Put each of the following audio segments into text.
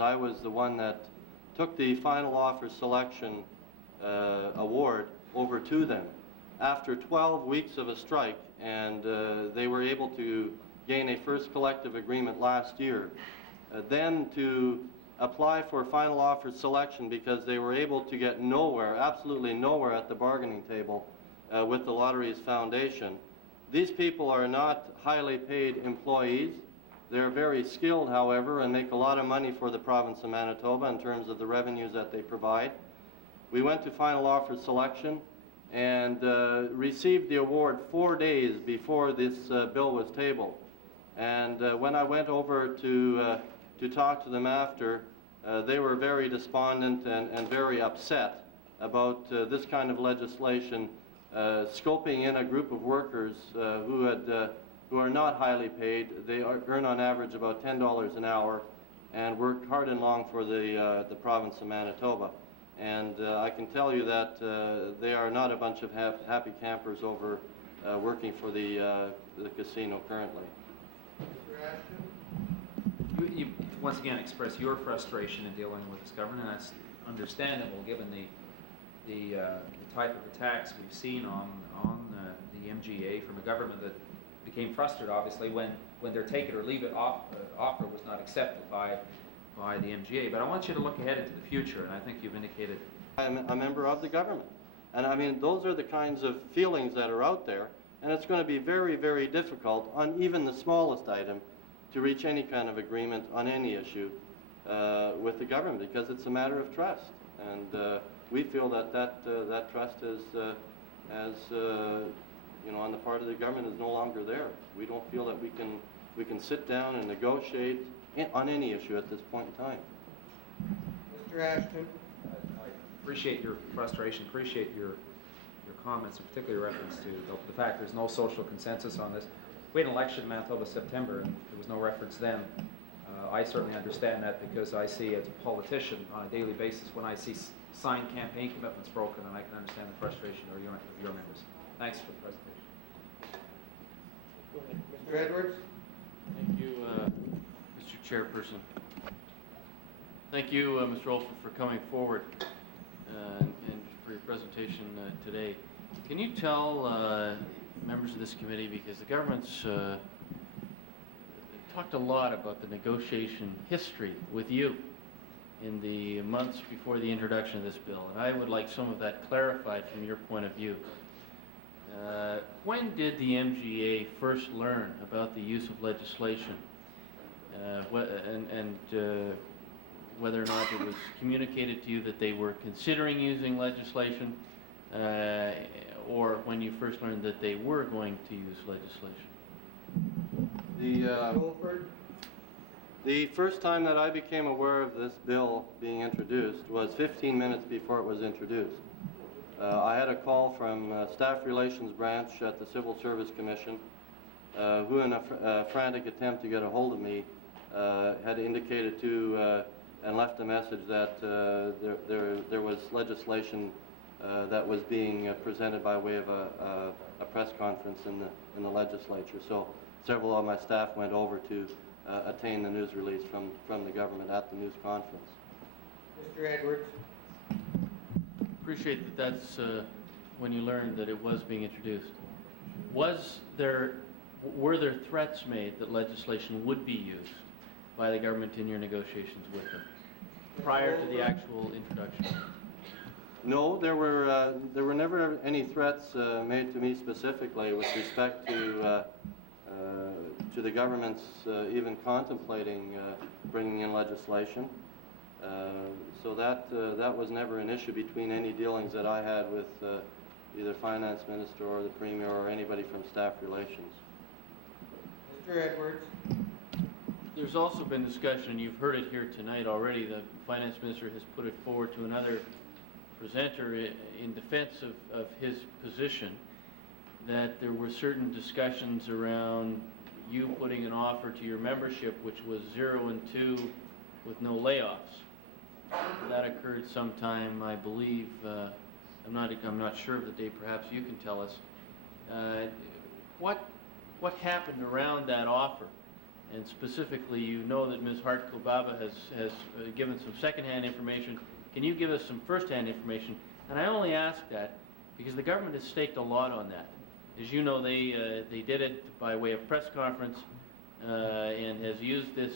I was the one that took the final offer selection award over to them after 12 weeks of a strike, and they were able to gain a first collective agreement last year. Then to apply for final offer selection because they were able to get nowhere, absolutely nowhere at the bargaining table with the Lotteries Foundation. These people are not highly paid employees. They're very skilled, however, and make a lot of money for the province of Manitoba in terms of the revenues that they provide. We went to final offer selection and received the award 4 days before this bill was tabled. And when I went over to talk to them after, they were very despondent and very upset about this kind of legislation scoping in a group of workers who are not highly paid. They earn on average about $10 an hour and work hard and long for the province of Manitoba. And I can tell you that they are not a bunch of happy campers over working for the casino currently. Mr. Ashton? You once again express your frustration in dealing with this government, and that's understandable given the type of attacks we've seen on the MGA from a government that became frustrated, obviously, when their take it or leave it offer was not accepted by the MGA. But I want you to look ahead into the future, and I think you've indicated. I'm a member of the government, and I mean, those are the kinds of feelings that are out there, and it's going to be very, very difficult on even the smallest item to reach any kind of agreement on any issue with the government, because it's a matter of trust, and we feel that trust is, you know, on the part of the government is no longer there. We don't feel that we can sit down and negotiate on any issue at this point in time. Mr. Ashton? I appreciate your frustration, appreciate your comments, in particular reference to the fact there's no social consensus on this. We had an election in Manitoba September, and there was no reference then. I certainly understand that because I see as a politician on a daily basis when I see signed campaign commitments broken, and I can understand the frustration of your members. Thanks for the presentation. Mr. Edwards? Thank you, Mr. Chairperson. Thank you, Mr. Olfert, for coming forward and for your presentation today. Can you tell members of this committee, because the government's talked a lot about the negotiation history with you in the months before the introduction of this bill, and I would like some of that clarified from your point of view. When did the MGA first learn about the use of legislation, and whether or not it was communicated to you that they were considering using legislation, or when you first learned that they were going to use legislation? The first time that I became aware of this bill being introduced was 15 minutes before it was introduced. I had a call from Staff Relations Branch at the Civil Service Commission, who in a frantic attempt to get a hold of me had indicated to and left a message that there was legislation that was being presented by way of a press conference in the legislature. So several of my staff went over to attain the news release from the government at the news conference. Mr. Edwards? Appreciate that that's when you learned that it was being introduced. Were there threats made that legislation would be used by the government in your negotiations with them prior to the actual introduction? No, there were never any threats made to me specifically with respect to the government's even contemplating bringing in legislation. So that was never an issue between any dealings that I had with either Finance Minister or the Premier or anybody from Staff Relations. Mr. Edwards? There's also been discussion, you've heard it here tonight already, the Finance Minister has put it forward to another presenter in defense of his position, that there were certain discussions around you putting an offer to your membership which was 0 and 2 with no layoffs. That occurred sometime, I believe, I'm not sure of the date, perhaps you can tell us. What happened around that offer? and specifically, you know that Ms. Hart-Kobaba has given some secondhand information. Can you give us some firsthand information? And I only ask that because the government has staked a lot on that. As you know, they did it by way of press conference and has used this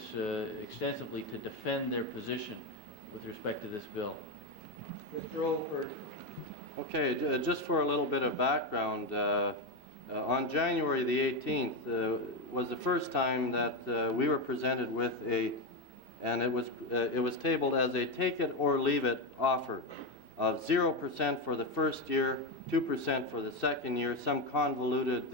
extensively to defend their position with respect to this bill. Mr. Olfert. Okay, just for a little bit of background, on January the 18th was the first time that we were presented with and it was tabled as a take it or leave it offer of 0% for the first year, 2% for the second year, some convoluted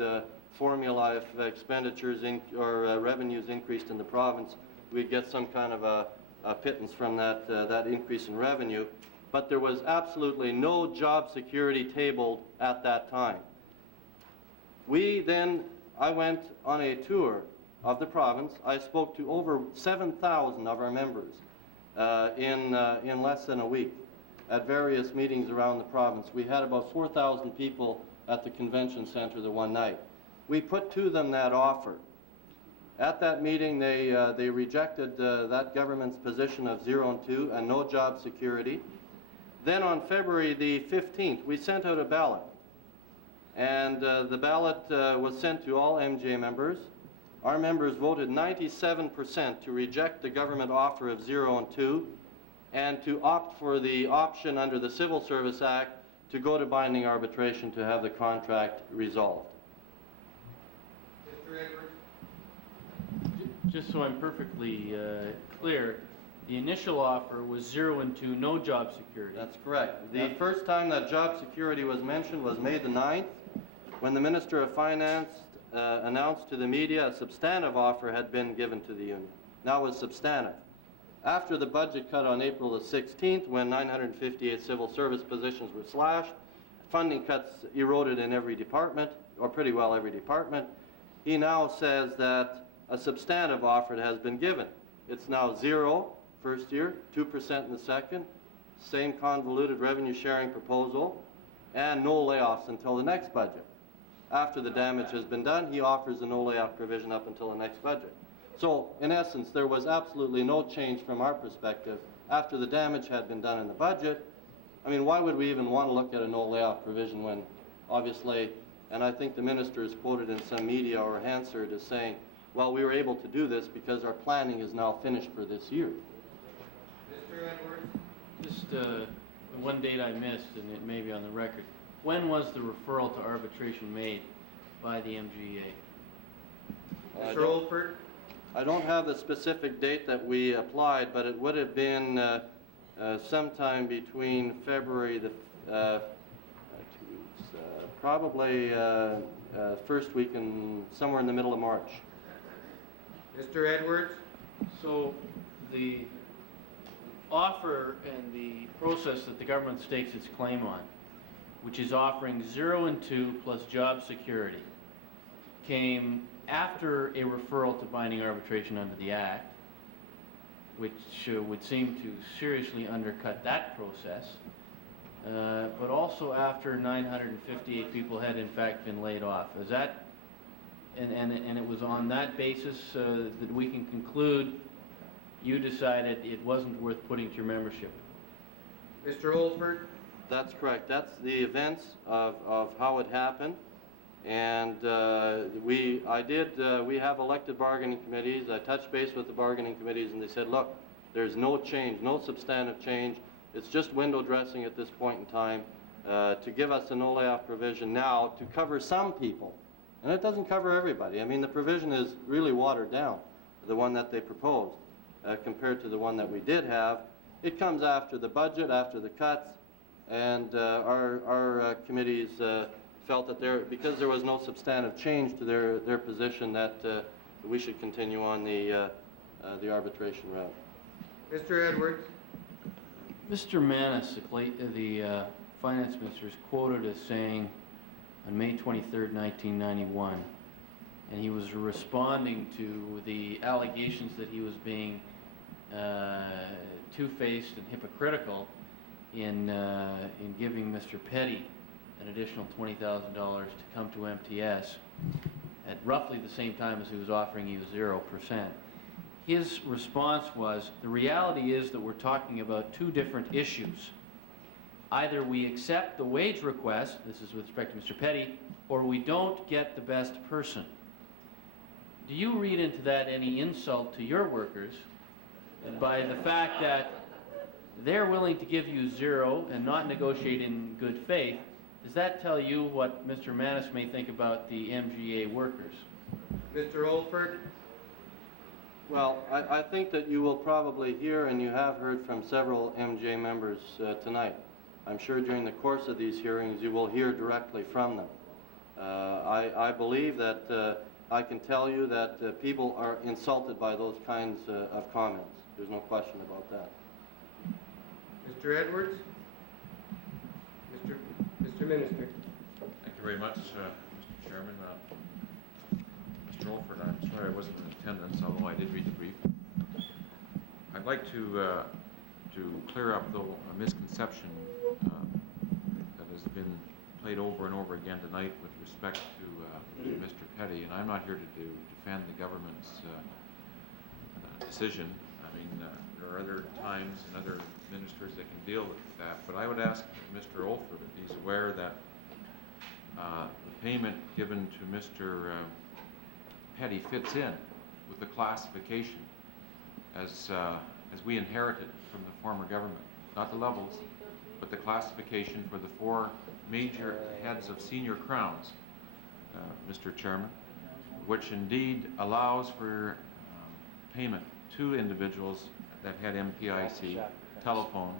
formula if expenditures or revenues increased in the province, we'd get some kind of a pittance from that increase in revenue. But there was absolutely no job security tabled at that time. I went on a tour of the province. I spoke to over 7,000 of our members in less than a week at various meetings around the province. We had about 4,000 people at the convention center the one night. We put to them that offer. At that meeting, they rejected that government's position of 0 and 2 and no job security. Then on February the 15th, we sent out a ballot. And the ballot was sent to all MJ members. Our members voted 97% to reject the government offer of 0 and 2 and to opt for the option under the Civil Service Act to go to binding arbitration to have the contract resolved. Mr. Edwards. Just so I'm perfectly clear, the initial offer was 0 and 2, no job security. That's correct. The first time that job security was mentioned was May the 9th, when the Minister of Finance announced to the media a substantive offer had been given to the union. Now it was substantive. After the budget cut on April the 16th, when 958 civil service positions were slashed, funding cuts eroded in every department, or pretty well every department, he now says that a substantive offer has been given. It's now 0 first year, 2% in the second, same convoluted revenue sharing proposal, and no layoffs until the next budget. After the damage has been done, he offers a no layoff provision up until the next budget. So, in essence, there was absolutely no change from our perspective after the damage had been done in the budget. I mean, why would we even want to look at a no layoff provision when, obviously, and I think the minister is quoted in some media or Hansard as saying, well, we were able to do this because our planning is now finished for this year. Mr. Edwards. Just one date I missed, and it may be on the record. When was the referral to arbitration made by the MGA? Mr. Olfert. I don't have the specific date that we applied, but it would have been sometime between February the 2 weeks, probably first week and somewhere in the middle of March. Mr. Edwards. So the offer and the process that the government stakes its claim on, which is offering 0 and 2 plus job security, came after a referral to binding arbitration under the Act, which would seem to seriously undercut that process, but also after 958 people had in fact been laid off. Is that, and it was on that basis that we can conclude you decided it wasn't worth putting to your membership? Mr. Olfert. That's correct. That's the events of how it happened. And we have elected bargaining committees. I touched base with the bargaining committees and they said, look, there's no change, no substantive change. It's just window dressing at this point in time to give us a no layoff provision now to cover some people. And it doesn't cover everybody. I mean, the provision is really watered down, the one that they proposed, compared to the one that we did have. It comes after the budget, after the cuts, and our committees felt that because there was no substantive change to their position, that we should continue on the arbitration route. Mr. Edwards. Mr. Manis, the finance minister, is quoted as saying on May 23rd, 1991, and he was responding to the allegations that he was being two-faced and hypocritical in giving Mr. Petty an additional $20,000 to come to MTS at roughly the same time as he was offering you 0%. His response was, the reality is that we're talking about two different issues. Either we accept the wage request, this is with respect to Mr. Petty, or we don't get the best person. Do you read into that any insult to your workers by the fact that they're willing to give you 0 and not negotiate in good faith? Does that tell you what Mr. Manis may think about the MGA workers? Mr. Olfert? Well, I think that you will probably hear, and you have heard from several MJ members tonight. I'm sure during the course of these hearings you will hear directly from them. I believe that I can tell you that people are insulted by those kinds of comments. There's no question about that. Mr. Edwards? Mr. Minister? Thank you very much, Mr. Chairman. Mr. Olfert, I'm sorry I wasn't in attendance, although I did read the brief. I'd like to clear up, though, a misconception that has been played over and over again tonight with respect to Mr. Petty, and I'm not here to defend the government's decision. I mean, there are other times and other ministers that can deal with that, but I would ask Mr. Olfert if he's aware that the payment given to Mr. Petty fits in with the classification as we inherited from the former government. Not the levels, but the classification for the 4 major heads of senior crowns, Mr. Chairman, which indeed allows for payment to individuals that had MPIC, telephone,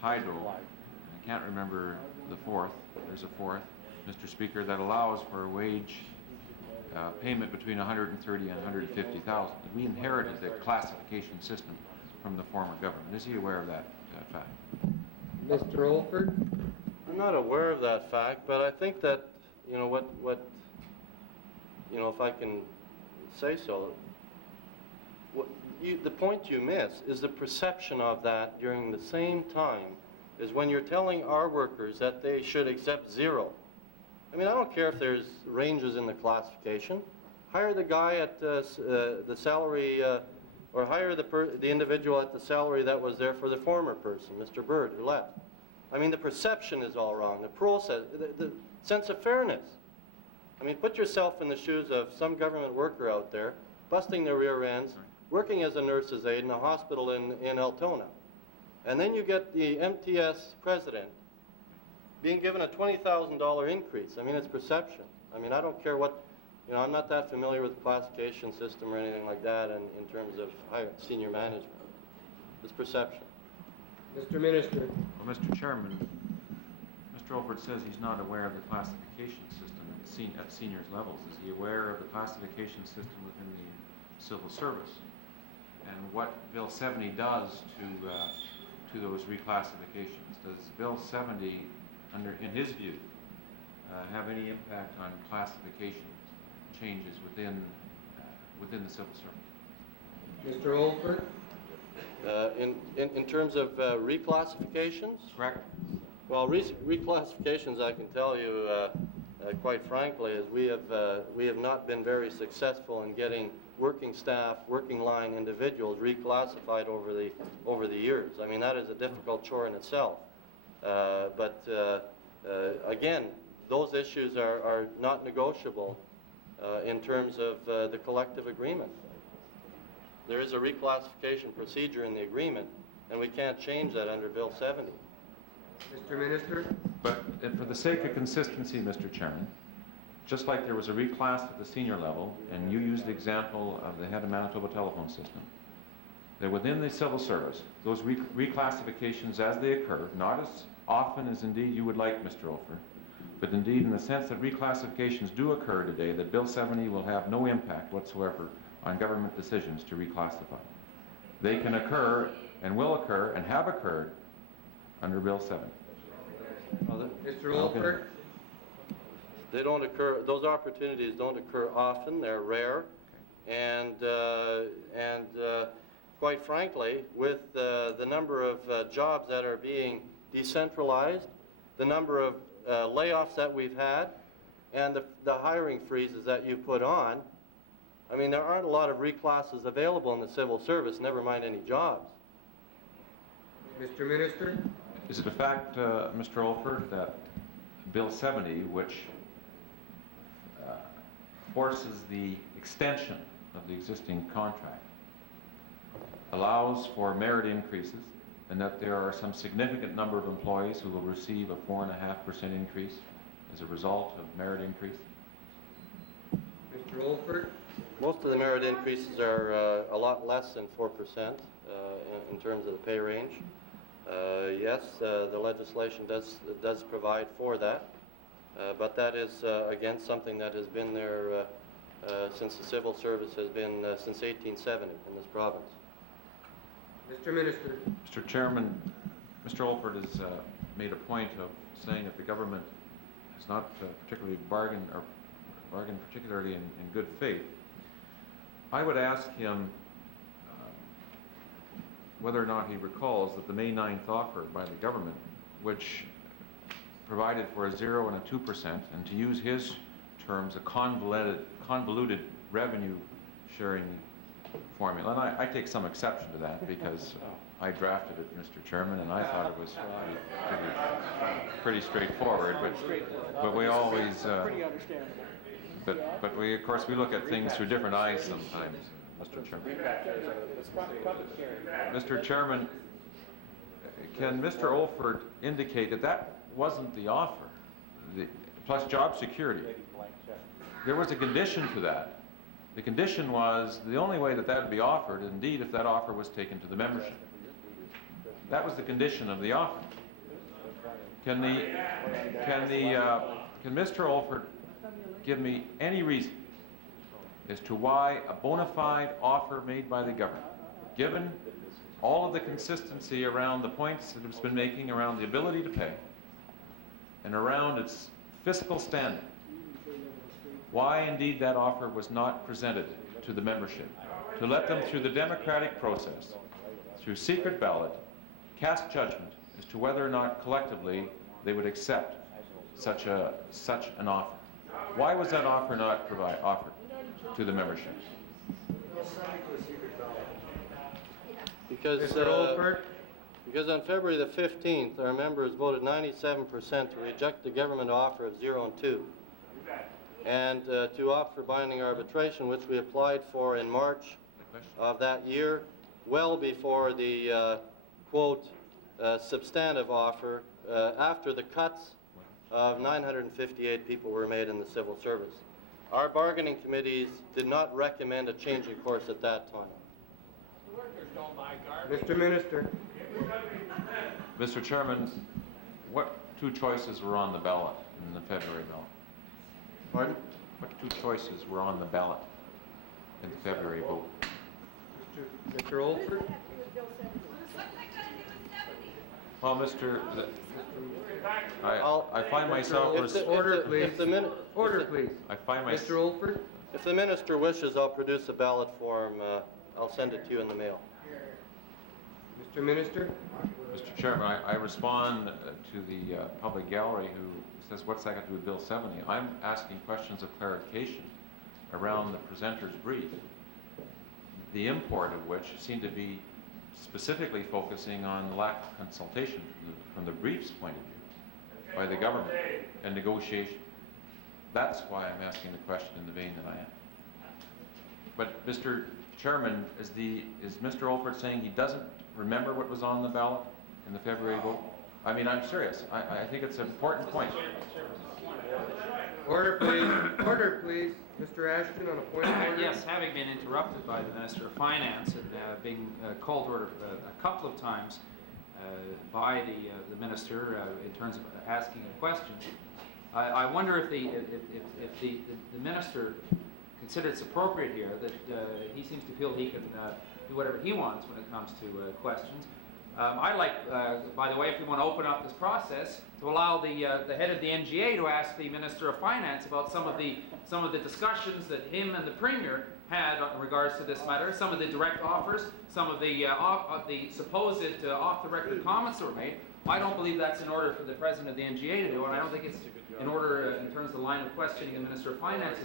hydro, I can't remember the 4th, there's a 4th, Mr. Speaker, that allows for a wage payment between $130,000 and $150,000. We inherited the classification system from the former government. Is he aware of that fact? Mr. Olfert? I'm not aware of that fact, but I think that, you know, if I can say so, the point you miss is the perception of that during the same time is when you're telling our workers that they should accept 0. I mean, I don't care if there's ranges in the classification. Hire the guy at the salary, or hire the individual at the salary that was there for the former person, Mr. Bird, who left. I mean, the perception is all wrong. The process, the sense of fairness. I mean, put yourself in the shoes of some government worker out there, busting their rear ends, working as a nurse's aide in a hospital in Altona. And then you get the MTS president being given a $20,000 increase. I mean, it's perception. I mean, I don't care what, you know, I'm not that familiar with the classification system or anything like that in terms of senior management. It's perception. Mr. Minister? Well, Mr. Chairman, Mr. Olfert says he's not aware of the classification system at seniors levels. Is he aware of the classification system within the civil service? And what Bill 70 does to those reclassifications? Does Bill 70, in his view, have any impact on classification changes within the civil service? Mr. Olfert? In terms of reclassifications? Correct. Well, reclassifications, I can tell you, quite frankly, is we have not been very successful in getting working staff, working line individuals reclassified over the years. I mean, that is a difficult chore in itself. But again, those issues are not negotiable in terms of the collective agreement. There is a reclassification procedure in the agreement, and we can't change that under Bill 70. Mr. Minister? But for the sake of consistency, Mr. Chairman, just like there was a reclass at the senior level, and you used the example of the head of Manitoba telephone system, that within the civil service, those reclassifications as they occur, not as often as indeed you would like, Mr. Olfert, but indeed in the sense that reclassifications do occur today, that Bill 70 will have no impact whatsoever on government decisions to reclassify. They can occur and will occur and have occurred under Bill 70. Well, Mr. Olfert? they don't occur, those opportunities don't occur often, they're rare, and quite frankly, with the number of jobs that are being decentralized, the number of layoffs that we've had, and the hiring freezes that you put on, I mean, there aren't a lot of reclasses available in the civil service, never mind any jobs. Mr. Minister? Is it a fact, Mr. Olfert, that Bill 70, which forces the extension of the existing contract, allows for merit increases, and that there are some significant number of employees who will receive a 4.5% increase as a result of merit increase? Mr. Olfert? Most of the merit increases are a lot less than 4% in terms of the pay range. Yes, the legislation does provide for that, but that is, again, something that has been there since the civil service has been since 1870 in this province. Mr. Minister? Mr. Chairman, Mr. Olfert has made a point of saying that the government has not particularly bargained particularly in good faith. I would ask him whether or not he recalls that the May 9th offer by the government, which provided for a 0 and a 2%, and to use his terms, a convoluted revenue sharing formula. And I take some exception to that because I drafted it, Mr. Chairman, and I thought it was pretty straightforward. But we always, but we, of course, we look at things through different eyes sometimes, Mr. Chairman. Mr. Chairman, can Mr. Olfert indicate that that wasn't the offer, plus job security? There was a condition to that. The condition was the only way that that would be offered, indeed, if that offer was taken to the membership. That was the condition of the offer. Can Mr. Olfert give me any reason as to why a bona fide offer made by the government, given all of the consistency around the points that it's been making around the ability to pay and around its fiscal standing, why indeed that offer was not presented to the membership, to let them through the democratic process, through secret ballot, cast judgment as to whether or not collectively they would accept such an offer. Why was that offer not offered to the membership? Because, Mr. Olfert? because on February the 15th, our members voted 97% to reject the government offer of 0 and 2. And to opt for binding arbitration, which we applied for in March of that year, well before the, quote, substantive offer, after the cuts of 958 people were made in the civil service. Our bargaining committees did not recommend a change in course at that time. Mr. Minister? Mr. Chairman, what two choices were on the ballot in the February ballot? Pardon? What two choices were on the ballot in the February vote? Mr. Olfert? Well, I find myself... Order, please. Order, please. I find myself... Mr. Olfert? If the minister wishes, I'll produce a ballot form. I'll send it to you in the mail. Mr. Minister? Mr. Chairman, I respond to the public gallery who says, what's that got to do with Bill 70? I'm asking questions of clarification around the presenter's brief, the import of which seemed to be specifically focusing on lack of consultation from the brief's point of view by the government and negotiation. That's why I'm asking the question in the vein that I am. But, Mr. Chairman, is Mr. Olfert saying he doesn't remember what was on the ballot in the February vote? I mean, I'm serious. I think it's an important point. Order, please. Order, please. Mr. Ashton, on a point of order. Yes, having been interrupted by the Minister of Finance and being called to order a couple of times by the Minister in terms of asking a question, I wonder if the Minister considers it's appropriate here that he seems to feel he can do whatever he wants when it comes to questions. I'd like, by the way, if we want to open up this process, to allow the head of the NGA to ask the Minister of Finance about some of the discussions that him and the Premier had in regards to this matter, some of the direct offers, some of the supposed off-the-record comments that were made. I don't believe that's in order for the president of the NGA to do, and I don't think it's in order in terms of the line of questioning the Minister of Finance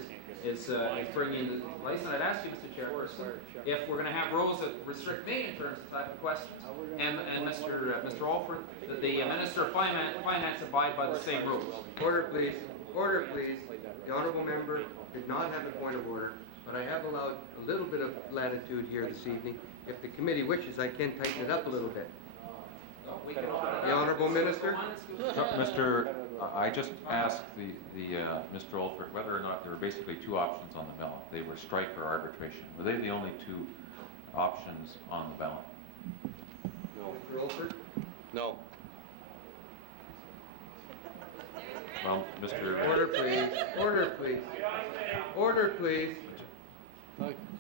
is bringing into place. And I'd ask you, Mr. Chairperson, if we're going to have rules that restrict me in terms of type of questions, and Mr. Olfert, that the Minister of Finance abide by the same rules. Order, please. Order, please. The honourable member did not have a point of order, but I have allowed a little bit of latitude here this evening. If the committee wishes, I can tighten it up a little bit. The honourable minister? I just asked Mr. Olfert whether or not there were basically two options on the ballot. They were strike or arbitration. Were they the only two options on the ballot? No. Mr. Olfert? No. Well, Mr. Order, please. Order, please. Order, please.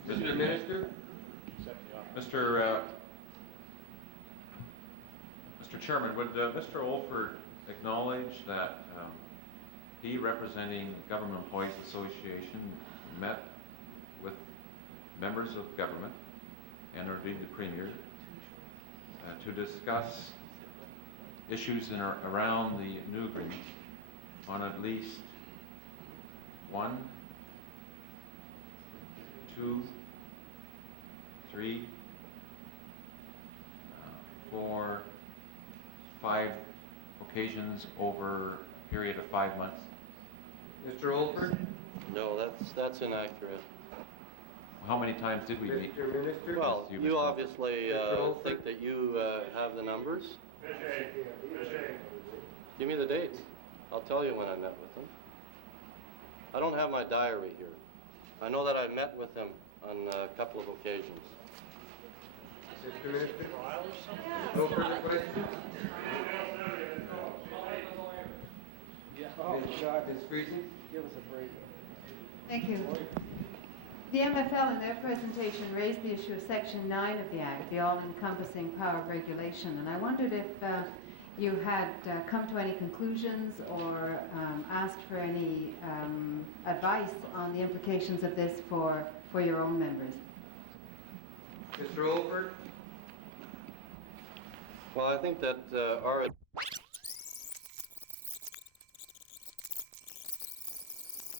Mr. Minister? Mr. Chairman, would Mr. Olfert acknowledge that he, representing the Government Employees Association, met with members of government and indeed the Premier to discuss issues around the new agreement on at least 1, 2, 3, 4, 5 occasions over a period of 5 months? Mr. Olfert? No, that's inaccurate. How many times did we meet? Mr. Minister? Well, You, you Mr. obviously Mr. Olfert? think that you have the numbers. Give me the dates. I'll tell you when I met with them. I don't have my diary here. I know that I met with them on a couple of occasions. Mr. Minister? No further questions? Ms. Friesen? Thank you. The MFL in their presentation raised the issue of Section 9 of the Act, the all-encompassing power of regulation, and I wondered if you had come to any conclusions or asked for any advice on the implications of this for your own members. Mr. Olfert? Well, I think that our